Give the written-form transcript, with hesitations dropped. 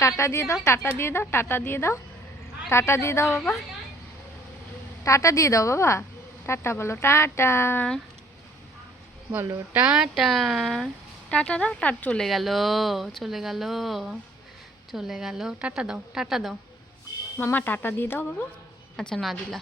Tata দিয়ে দাও, tata দিয়ে দাও, টাটা দিয়ে দাও, টাটা দিয়ে দাও বাবা, টাটা দিয়ে দাও বাবা, টাটা বলো, টাটা বলো, টাটা, টাটা দাও, টাটা চলে গেল, চলে গেল, চলে গেল, টাটা দাও, টাটা দাও মামা, টাটা দিয়ে দাও বাবা। আচ্ছা না দিলা।